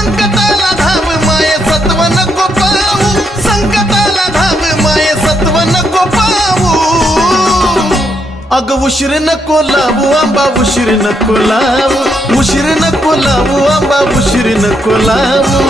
संकटाला धाव माये सत्व नको पाहू, संकटाला धाव माये सत्व नको पाहू. अग उशीर नको लावू आंबा उशीर नको लावू, उशीर नको लावू आंबा उशीर नको लावू.